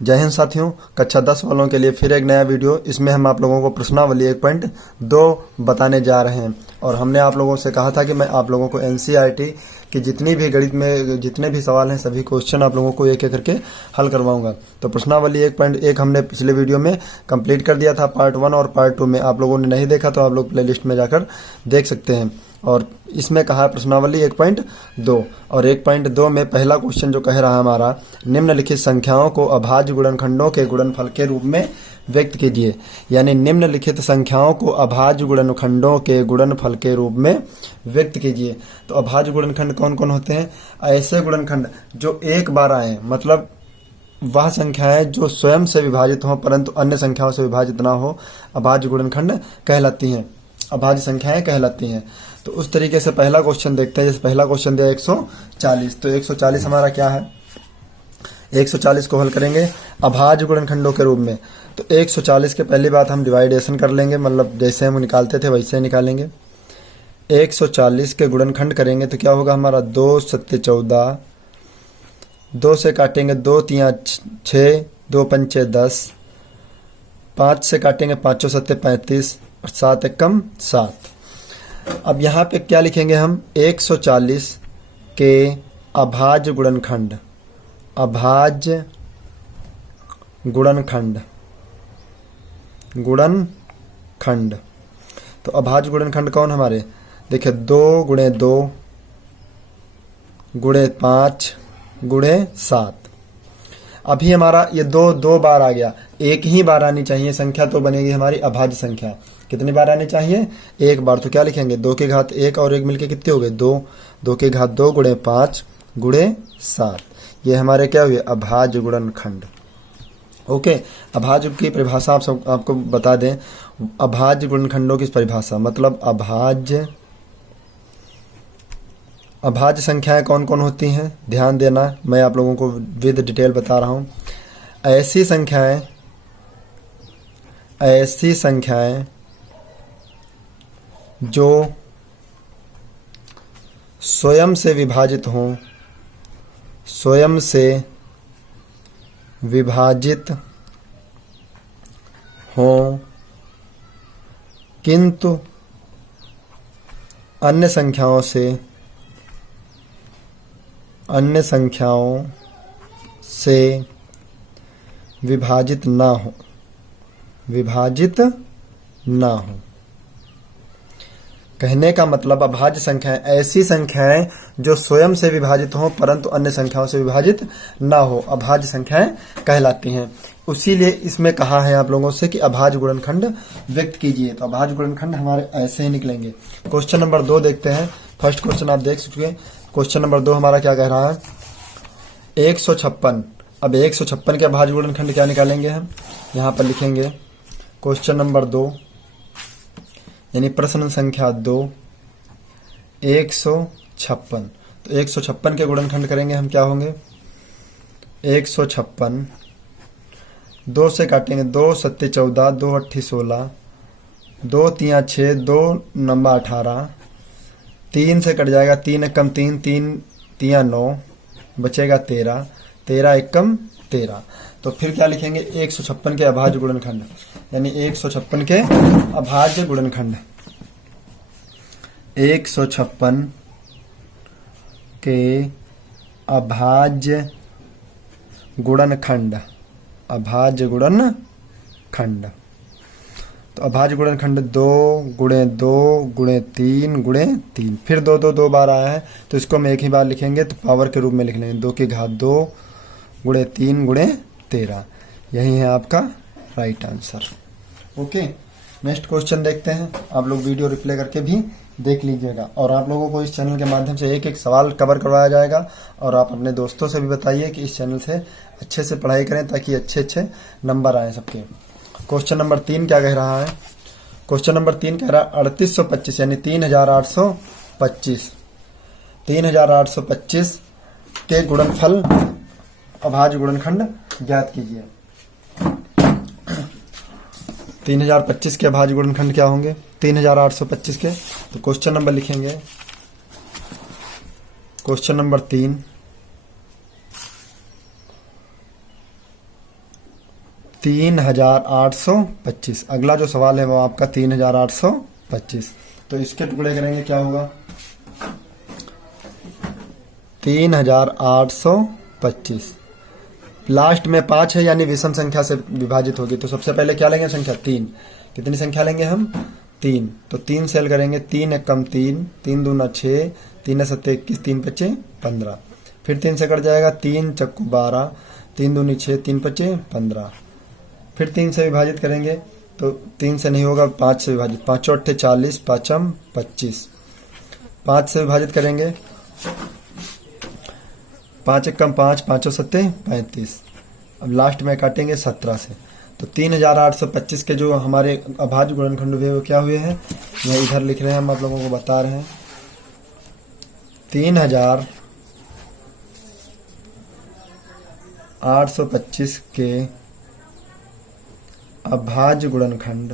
जय हिंद साथियों, कक्षा 10 वालों के लिए फिर एक नया वीडियो। इसमें हम आप लोगों को प्रश्नावली 1.2 बताने जा रहे हैं। और हमने आप लोगों से कहा था कि मैं आप लोगों को एनसीईआरटी की जितनी भी गणित में जितने भी सवाल हैं सभी क्वेश्चन आप लोगों को एक एक करके हल करवाऊंगा। तो प्रश्नावली 1.1 हमने पिछले वीडियो में कंप्लीट कर दिया था, पार्ट 1 और पार्ट 2 में। आप लोगों ने नहीं देखा तो आप लोग प्लेलिस्ट में जाकर देख सकते हैं। और इसमें कहा है प्रश्नावली 1.2 और 1.2 में पहला क्वेश्चन जो कह रहा है हमारा, निम्नलिखित संख्याओं को अभाज्य गुणनखंडों के गुणनफल के रूप में व्यक्त कीजिए। यानी निम्नलिखित संख्याओं को अभाज्य गुणनखंडों के गुणनफल के रूप में व्यक्त कीजिए। तो अभाज्य गुणनखंड कौन कौन होते हैं? ऐसे गुणनखंड जो एक बार आए, मतलब वह संख्याएं जो स्वयं से विभाजित हों परंतु अन्य संख्याओं से विभाजित ना हो, अभाज्य गुणनखंड कहलाती हैं, अभाज्य संख्याएं कहलाती हैं। तो उस तरीके से पहला क्वेश्चन देखते हैं। जैसे पहला क्वेश्चन दिया 140, तो 140 हमारा क्या है? 140 को हल करेंगे अभाज्य गुणनखंडों के रूप में। तो 140 के पहली बात हम डिवाइडेशन कर लेंगे, मतलब जैसे हम निकालते थे वैसे निकालेंगे। 140 के गुणनखंड करेंगे तो क्या होगा हमारा? 2 7 14, 2 से काटेंगे 2 3 6, 2 5 10, 5 से काटेंगे 5 7 35 और 7 एकम 7। अब यहाँ पे क्या लिखेंगे हम? 140 के अभाज्य गुणनखंड, अभाज्य गुणनखंड, गुणनखंड। तो अभाज्य गुणनखंड कौन हमारे? देखिए 2 × 2 × 5 × 7। अभी हमारा ये 2 बार आ गया, एक ही बार आनी चाहिए संख्या तो बनेगी हमारी अभाज्य संख्या। कितनी बार आनी चाहिए? एक बार। तो क्या लिखेंगे? 2 की घात 1 और 1 मिलके कितने हो गए? 2। 2 की घात 2 × 5 × 7। ये हमारे क्या हुए? अभाज्य गुणनखंड। ओके, अभाज्य की परिभाषा आपको बता दें। अभाज्य गुणनखंडों की परिभाषा मतलब अभाज्य संख्याएं कौन कौन होती हैं? ध्यान देना, मैं आप लोगों को विद डिटेल बता रहा हूं। ऐसी संख्याएं जो स्वयं से विभाजित हों, स्वयं से विभाजित हों किंतु अन्य संख्याओं से विभाजित ना हो, कहने का मतलब अभाज्य संख्याएं ऐसी संख्याएं जो स्वयं से विभाजित हों परंतु अन्य संख्याओं से विभाजित ना हो, अभाज्य संख्याएं कहलाती हैं। उसीलिए इसमें कहा है आप लोगों से कि अभाज्य गुणनखंड व्यक्त कीजिए। तो अभाज्य गुणनखंड हमारे ऐसे ही निकलेंगे। क्वेश्चन नंबर 2 देखते हैं। फर्स्ट क्वेश्चन आप देख चुके हैं। क्वेश्चन नंबर 2 हमारा क्या कह रहा है? 156। अब 156 के अभाज्य गुणनखंड क्या निकालेंगे हम? यहाँ पर लिखेंगे क्वेश्चन नंबर 2 यानी प्रश्न संख्या 2, 156। तो 156 के गुणनखंड करेंगे हम, क्या होंगे? 156, 2 से काटेंगे 2 7 14, 2 8 16, 2 3 6, 2 9 18, 3 से कट जाएगा 3 एकम 3, 3 3 9, बचेगा 13, 13 एकम 13। तो फिर क्या लिखेंगे? 156 के अभाज्य गुणनखंड, यानी 156 के अभाज्य गुणनखंड, 156 के अभाज्य गुणनखंड, अभाज्य गुणनखंड। तो अभाज्य गुणनखंड 2 × 2 × 3 × 3, फिर 2 2 2 बार आया है तो इसको हम एक ही बार लिखेंगे, तो पावर के रूप में लिख लेंगे। 2 की घात 2 × 3 × 13। यही है आपका right answer. Okay, next question देखते हैं। आप लोग वीडियो रिप्ले करके भी देख लीजिएगा। और आप लोगों को इस चैनल के माध्यम से एक एक सवाल कवर करवाया जाएगा। और आप अपने दोस्तों से भी बताइए कि इस चैनल से अच्छे से पढ़ाई करें ताकि अच्छे अच्छे नंबर आए सबके। क्वेश्चन नंबर 3 क्या कह रहा है? क्वेश्चन नंबर 3 कह रहा है 3825 यानी 3825, 3825 के गुणनफल अभाज्य गुणनखंड ज्ञात कीजिए। 3025 के अभाज्य गुणनखंड क्या होंगे? 3825 के। तो क्वेश्चन नंबर लिखेंगे, क्वेश्चन नंबर 3 3825। अगला जो सवाल है वो आपका 3825। तो इसके टुकड़े करेंगे, क्या होगा 3825। लास्ट में 5 है यानी विषम संख्या से विभाजित होगी। तो सबसे पहले क्या लेंगे संख्या 3। कितनी संख्या लेंगे हम 3। तो 3 सेल करेंगे, 3 एकम 3, 3 दूना 6, 3 7 21, 3 पच्चे 15। फिर 3 से कट जाएगा, 3 चक्कू 12, 3 दूनी 6, 3 पच्चे 15। फिर 3 से विभाजित करेंगे तो 3 से नहीं होगा, 5 से विभाजित, 5 8 40, 5 25। 5 से विभाजित करेंगे, 5 एकम 5, 5 7 35। अब लास्ट में काटेंगे 17 से। तो 3825 के जो हमारे अभाज्य गुणनखंड हुए वो क्या हुए हैं, यह इधर लिख रहे हैं, हम आप लोगों को बता रहे हैं। 3825 के अभाज्य गुणनखंड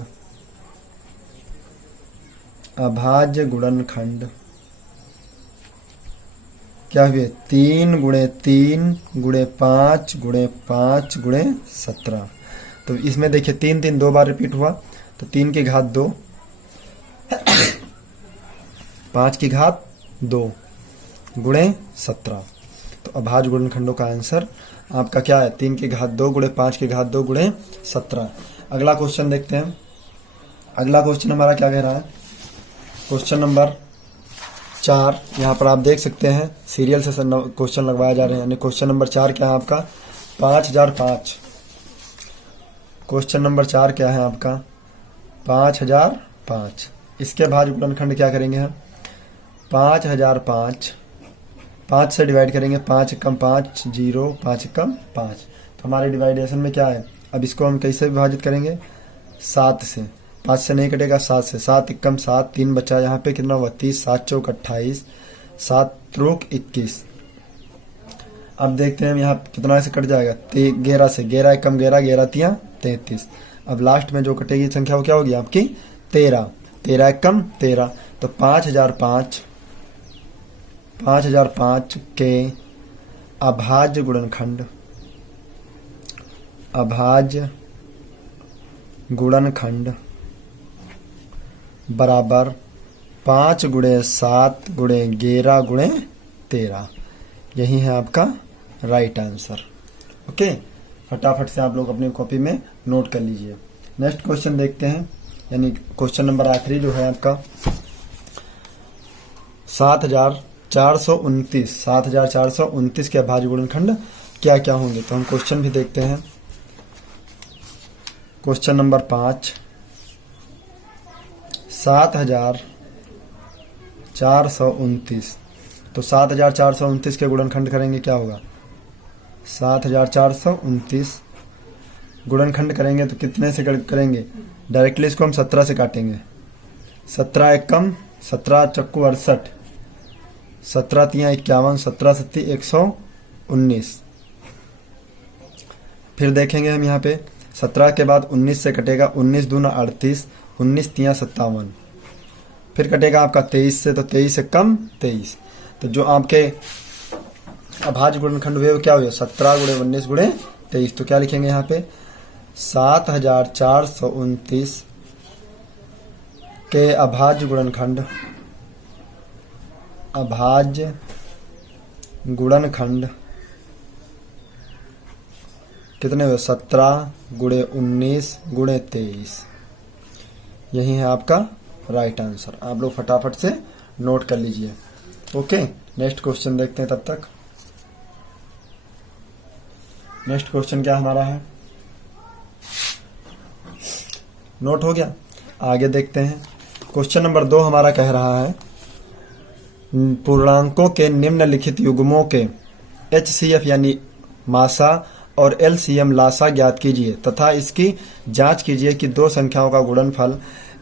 क्या हुए, 3 गुणे 3 गुणे 5 गुणे 5 गुणे 17। तो इसमें देखिए 3 3 2 बार रिपीट हुआ, तो 3 की घात 2, 5 की घात 2 गुणे 17। तो अभाज्य गुणनखंडों का आंसर आपका क्या है, 3 की घात 2 गुणे 5 की घात 2 गुणे 17। अगला क्वेश्चन देखते हैं। अगला क्वेश्चन हमारा क्या कह रहा है, क्वेश्चन नंबर 4। यहाँ पर आप देख सकते हैं सीरियल से क्वेश्चन लगवाए जा रहे हैं। यानी क्वेश्चन नंबर 4 क्या है आपका 5005। क्वेश्चन नंबर 4 क्या है आपका 5005। इसके भाज्य गुणनखंड क्या करेंगे हम, 5005 5 से डिवाइड करेंगे, 5 एकम 5 0, 5 एकम 5। तो हमारे डिवाइडेशन में क्या है, अब इसको हम कैसे विभाजित करेंगे, 7 से। 5 से नहीं कटेगा, 7 से। 7 एकम 7, 3 बचा, यहाँ पे कितना हुआ 30, 7 चौक 28, 7 त्रोक 21। अब देखते हैं यहाँ कितना से कट जाएगा, 11 से। 11 एकम 11, 11 तिया 33। अब लास्ट में जो कटेगी संख्या वो क्या होगी आपकी 13। 13 एकम 13। तो 5005 के अभाज्य गुणनखंड बराबर 5 गुणे 7 गुणे 11 गुणे 13। यही है आपका राइट आंसर। ओके, फटाफट से आप लोग अपनी कॉपी में नोट कर लीजिए। नेक्स्ट क्वेश्चन देखते हैं, यानी क्वेश्चन नंबर आखिरी जो है आपका 7429 के अभाज्य गुणनखंड क्या क्या होंगे। तो हम क्वेश्चन भी देखते हैं। Question number 5, 7429। तो 7429 के गुणनखंड करेंगे, क्या होगा 7429 गुणनखंड करेंगे तो कितने से करेंगे, डायरेक्टली इसको हम 17 से काटेंगे। 17 एकम 17 चक्कू 68, 17 तिया 51, 17 सत्ती 119। फिर देखेंगे हम यहाँ पे 17 के बाद 19 से कटेगा, 19 दूना 38, 19 तिया 57। फिर कटेगा आपका 23 से, तो 23 से कम 23। तो जो आपके अभाज्य गुणनखंड हुए वो क्या हुए 17 गुणे 19 गुणे 23। तो क्या लिखेंगे यहाँ पे 7429 के अभाज्य गुणनखंड कितने हुए 17 गुणे 19 गुणे 23। यही है आपका राइट आंसर। आप लोग फटाफट से नोट कर लीजिए। ओके, नेक्स्ट क्वेश्चन देखते हैं। तब तक नेक्स्ट क्वेश्चन क्या हमारा है, नोट हो गया। आगे देखते हैं। क्वेश्चन नंबर 2 हमारा कह रहा है पूर्णांकों के निम्नलिखित युग्मों के HCF यानी मासा और LCM लासा ज्ञात कीजिए तथा इसकी जांच कीजिए कि दो संख्याओं का गुणनफल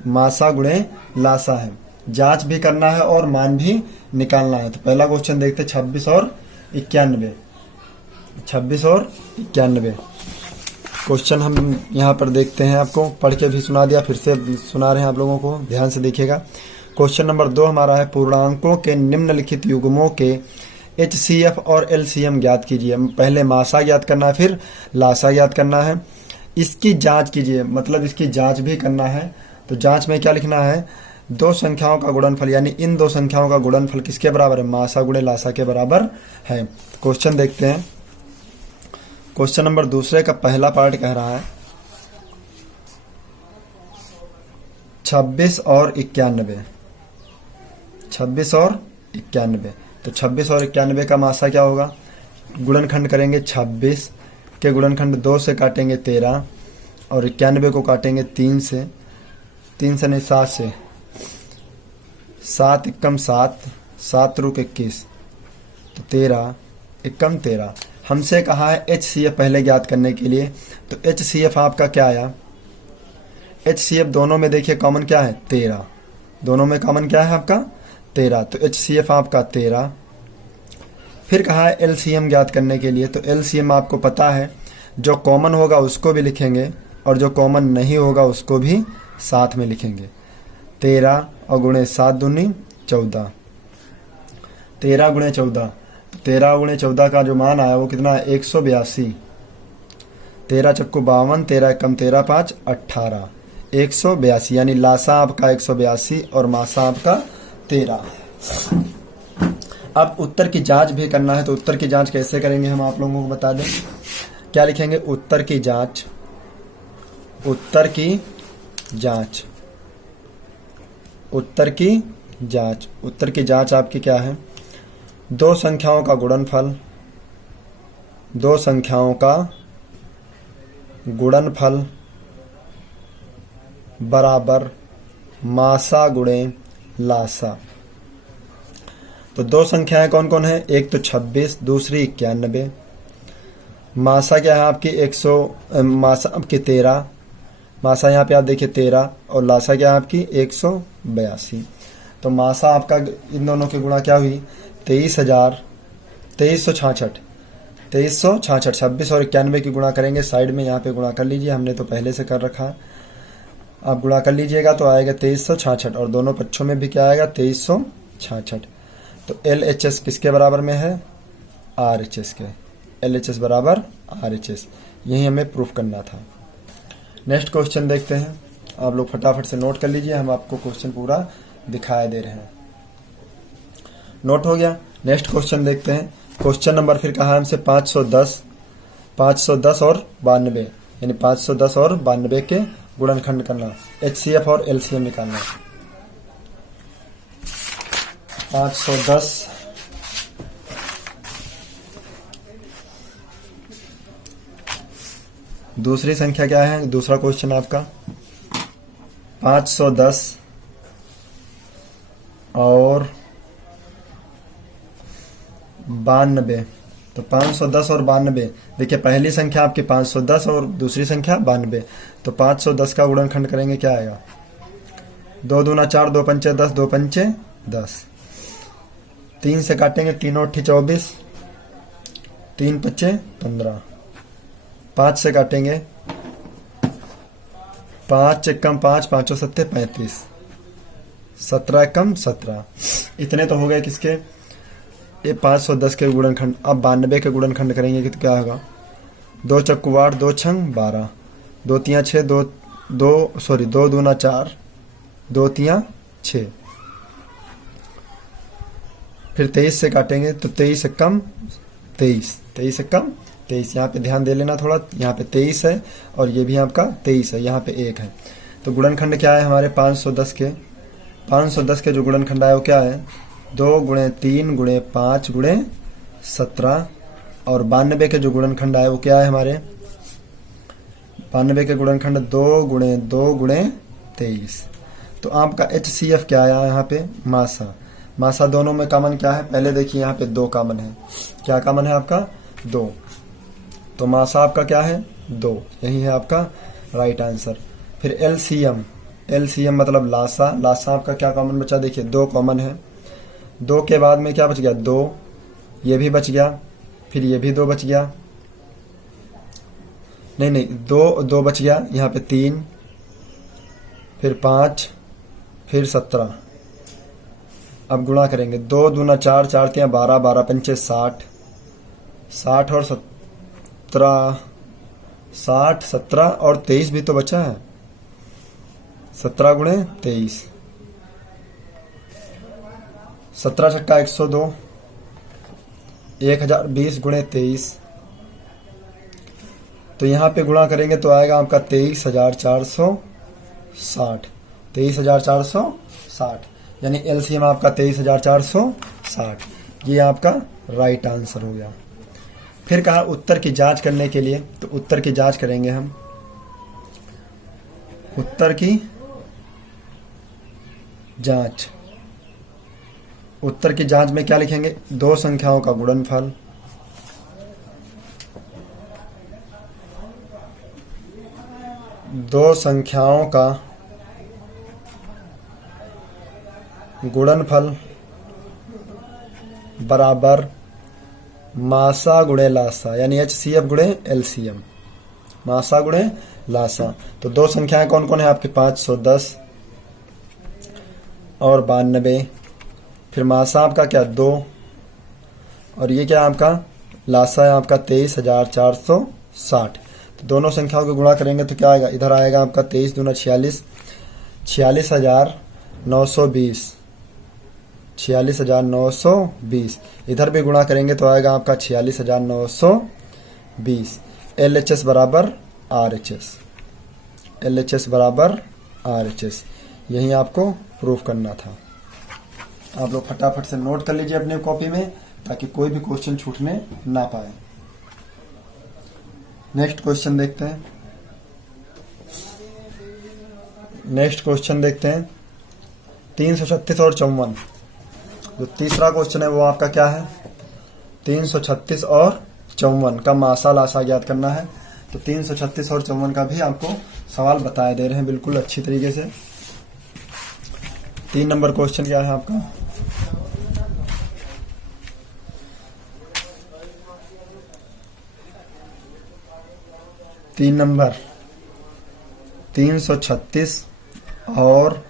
मासा गुणे लासा है। जांच भी करना है और मान भी निकालना है। तो पहला क्वेश्चन देखते 26 और 91। 26 और 91 क्वेश्चन हम यहाँ पर देखते हैं। आपको पढ़ के भी सुना दिया, फिर से सुना रहे हैं आप लोगों को, ध्यान से देखिएगा। क्वेश्चन नंबर 2 हमारा है पूर्णांकों के निम्नलिखित युग्मों के HCF और LCM ज्ञात कीजिए। पहले मासा ज्ञात करना है, फिर लासा ज्ञात करना है। इसकी जांच कीजिए, मतलब इसकी जांच भी करना है। तो जांच में क्या लिखना है, दो संख्याओं का गुणनफल, यानी इन दो संख्याओं का गुणनफल किसके बराबर है, मासा गुणे लासा के बराबर है। क्वेश्चन देखते हैं। क्वेश्चन नंबर दूसरे का पहला पार्ट कह रहा है 26 और 91। 26 और 91, तो 26 और 91 का मासा क्या होगा, गुणनखंड करेंगे 26 के गुणनखंड 2 से काटेंगे 13 और 91 को काटेंगे 3 से, 3 से नहीं 7 से, 7 एकम 7, 7 रुक 21, तो 13 एकम 13। हमसे कहा है HCF पहले ज्ञात करने के लिए, तो HCF आपका क्या आया, HCF दोनों में देखिए कॉमन क्या है 13, दोनों में कॉमन क्या है आपका 13, तो HCF आपका 13। फिर कहा है LCM ज्ञात करने के लिए, तो LCM आपको पता है जो कॉमन होगा उसको भी लिखेंगे और जो कॉमन नहीं होगा उसको भी साथ में लिखेंगे। 13 और गुणे 7 दूनी 14, 13 गुणे 14, 13 गुणे 14 का जो मान आया वो कितना है 182, 13 चक्कू 52, 13 एकम 13 5 18, 182, यानी लासा आपका 182 और मासा आपका 13। अब उत्तर की जांच भी करना है, तो उत्तर की जांच कैसे करेंगे हम आप लोगों को बता दें। क्या लिखेंगे, उत्तर की जांच, उत्तर की जांच, उत्तर की जांच। उत्तर की जांच आपकी क्या है, दो संख्याओं का गुणनफल, दो संख्याओं का गुणनफल बराबर मासा गुणे लासा। तो दो संख्याएं कौन कौन है, एक तो 26, दूसरी 91। मासा क्या है आपकी 100, मासा आपकी 13, मासा यहाँ पे आप देखिए 13 और लासा क्या है आपकी 182। तो मासा आपका इन दोनों की गुणा क्या हुई 23,2366, 2366। 26 और 91 की गुणा करेंगे, साइड में यहाँ पे गुणा कर लीजिए, हमने तो पहले से कर रखा है, आप गुणा कर लीजिएगा तो आएगा 2366 और दोनों पक्षों में भी क्या आएगा 2366। तो LHS किसके बराबर में है, RHS के, LHS बराबर RHS, यही हमें प्रूफ करना था। नेक्स्ट क्वेश्चन देखते हैं, आप लोग फटाफट से नोट कर लीजिए, हम आपको क्वेश्चन पूरा दिखाया दे रहे हैं। नोट हो गया। नेक्स्ट क्वेश्चन देखते हैं। क्वेश्चन नंबर फिर कहा हमसे 510, 510 और 92, यानी 510 और 92 के गुणनखंड करना, HCF और LCM निकालना। 510 दूसरी संख्या क्या है, दूसरा क्वेश्चन आपका 510 और 92। तो 510 और 92, देखिए पहली संख्या आपकी 510 और दूसरी संख्या 92, तो 510 का गुणनखंड करेंगे क्या आएगा, 2 दूना 4, 2 पंचे 10, 2 पंचे 10, 3 से काटेंगे 3 और 24, 3 पच्चे 15, 5 से काटेंगे 5 एकम 5, 5 सत्ते 35, 17 एकम 17। इतने तो हो गए किसके, ये 510 के गुणनखंड। अब 92 के गुणनखंड करेंगे तो क्या होगा, 2 चक्कू 8, 2 छंग 12, 2 तियां 6, 2 दूना 4, 2 तियां 6। फिर 23 से काटेंगे तो 23 एकम 23, 23 एकम 23। यहाँ पे ध्यान दे लेना थोड़ा, यहाँ पे 23 है और ये भी आपका 23 है, यहाँ पे 1 है। तो गुणनखंड क्या है हमारे 510 के, 510 के जो गुणनखंड आए वो क्या है, 2 गुणे 3 गुणे 5 गुणे 17, और 92 के जो गुणनखंड आए वो क्या है हमारे, 92 के गुणनखंड 2 गुणे 2 गुणे 23। तो आपका HCF क्या आया यहाँ पे, मासा। मासा दोनों में कॉमन क्या है, पहले देखिए यहाँ पे 2 कॉमन है, क्या कॉमन है आपका 2, तो मासा आपका क्या है 2, यही है आपका राइट आंसर। फिर LCM, LCM मतलब लासा, लासा आपका क्या कॉमन बचा, देखिए 2 कॉमन है, 2 के बाद में क्या बच गया 2, ये भी बच गया, फिर ये भी 2 बच गया, नहीं 2 बच गया, यहाँ पे 3, फिर 5, फिर 17। अब गुणा करेंगे, 2 दूना 4, 4 तियां 12, 12 पंचे 60, 60 और 17 60, 17 और 23 भी तो बचा है। 17 गुणे 23, 17 छक्का 102, 1020 गुणे 23। तो यहाँ पे गुणा करेंगे तो आएगा आपका 23,460, 23,460, यानी एलसीएम आपका 23,460। ये आपका राइट आंसर हो गया। फिर कहा उत्तर की जांच करने के लिए, तो उत्तर की जांच करेंगे हम। उत्तर की जांच, उत्तर की जांच में क्या लिखेंगे? दो संख्याओं का गुणनफल, दो संख्याओं का गुणनफल बराबर मासा गुणे लासा, यानी HCF गुणे LCM, मासा गुणे लासा। तो दो संख्याएं कौन कौन है आपके? 510 और 92। फिर मासा आपका क्या? 2, और ये क्या आपका? लासा है आपका 23,460। तो दोनों संख्याओं को गुणा करेंगे तो क्या आएगा? इधर आएगा आपका 23 दूना 46, 46,920, 46,920। इधर भी गुणा करेंगे तो आएगा आपका 46,920। LHS बराबर RHS, LHS बराबर RHS। यही आपको प्रूफ करना था। आप लोग फटाफट से नोट कर लीजिए अपने कॉपी में, ताकि कोई भी क्वेश्चन छूटने ना पाए। नेक्स्ट क्वेश्चन देखते हैं। नेक्स्ट क्वेश्चन देखते हैं 336 और 54। जो तीसरा क्वेश्चन है वो आपका क्या है? 336 और 54 का मासा लासा ज्ञात करना है। तो 336 और 54 का भी आपको सवाल बताए दे रहे हैं बिल्कुल अच्छी तरीके से। 3 नंबर क्वेश्चन क्या है आपका? तीन नंबर 336 और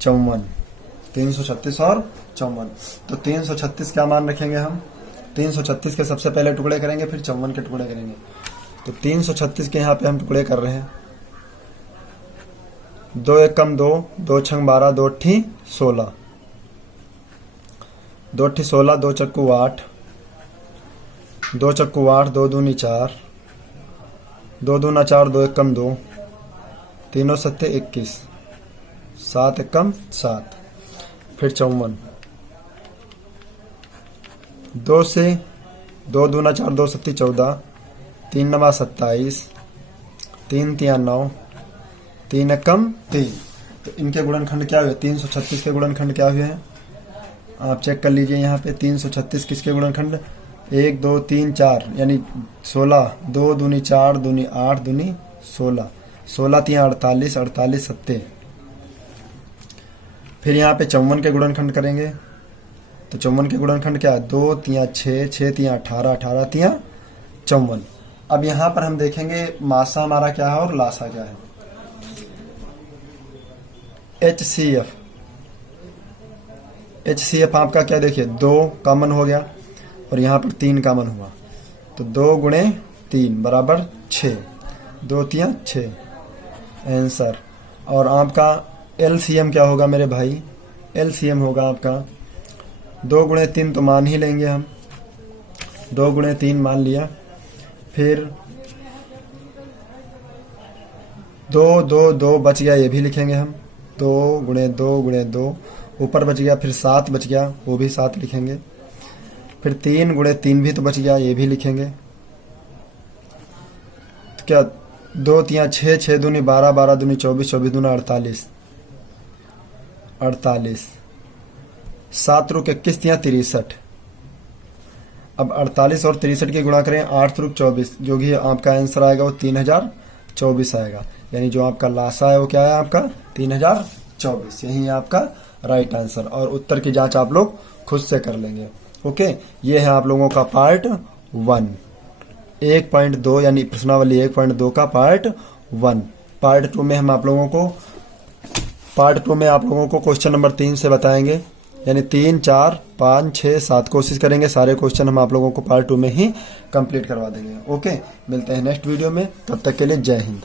54, 336 और 54। तो 336 क्या मान रखेंगे हम? 336 के सबसे पहले टुकड़े करेंगे, फिर 54 के टुकड़े करेंगे। तो 336 के यहाँ पे हम टुकड़े कर रहे हैं। 2 एक कम 2, 2 छंग 12, 2 अट्ठी 16, 2 अट्ठी 16, 2 चक्कू 8, 2 चक्कू 8, 2 दूनी 4, 2 दूना 4, 2 एक कम 2, तीनों सत्ते 21, 7 एक कम 7। फिर 54, 2 से 2 दूना 4, 2 सत्ती 14, 3 नमा 27, 3 तिया 9, 3 एक कम 3। तो इनके गुणनखंड क्या हुए? 336 के गुणनखंड क्या हुए हैं? आप चेक कर लीजिए यहाँ पे। 336 किसके गुणनखंड? 1 2 3 4, यानी 16, 2 दूनी 4 दूनी 8 दूनी 16, 16 तिया 48, 48 सत्ते। फिर यहाँ पे 54 के गुणनखंड करेंगे। तो 54 के गुणनखंड क्या है? 2 तिया 6, 6 तिया 18, 18 तिया 54। अब यहाँ पर हम देखेंगे मासा हमारा क्या है और लासा क्या है। HCF, HCF आपका क्या? देखिए 2 कॉमन हो गया और यहाँ पर 3 कॉमन हुआ। तो 2 गुणे 3 बराबर 6, 2 तिया 6 आंसर। और आपका LCM क्या होगा मेरे भाई? LCM होगा आपका 2 गुणे 3, तो मान ही लेंगे हम। 2 गुणे 3 मान लिया। फिर 2 2 2 बच गया, ये भी लिखेंगे हम। 2 गुणे 2 गुणे 2 ऊपर बच गया। फिर 7 बच गया, वो भी 7 लिखेंगे। फिर 3 गुणे 3 भी तो बच गया, ये भी लिखेंगे। तो क्या 2 तिया 6, 6 दूनी 12, 12 दूनी 24, 24 दूना 48, 48, 7 रुक 21 तिया 63। अब 48 और 63 की गुणा करें, 8 रुक 24, जो भी आपका आंसर आएगा वो 3024 आएगा। यानी जो आपका लासा है वो क्या है आपका? 3024। यही है आपका राइट आंसर। और उत्तर की जांच आप लोग खुद से कर लेंगे। ओके, ये है आप लोगों का पार्ट 1, 1.2 यानी प्रश्नावली 1.2 का पार्ट 1। पार्ट 2 में आप लोगों को क्वेश्चन नंबर 3 से बताएंगे यानी 3, 4, 5, 6, 7 कोशिश करेंगे। सारे क्वेश्चन हम आप लोगों को पार्ट 2 में ही कंप्लीट करवा देंगे। ओके, मिलते हैं नेक्स्ट वीडियो में, तब तक के लिए जय हिंद।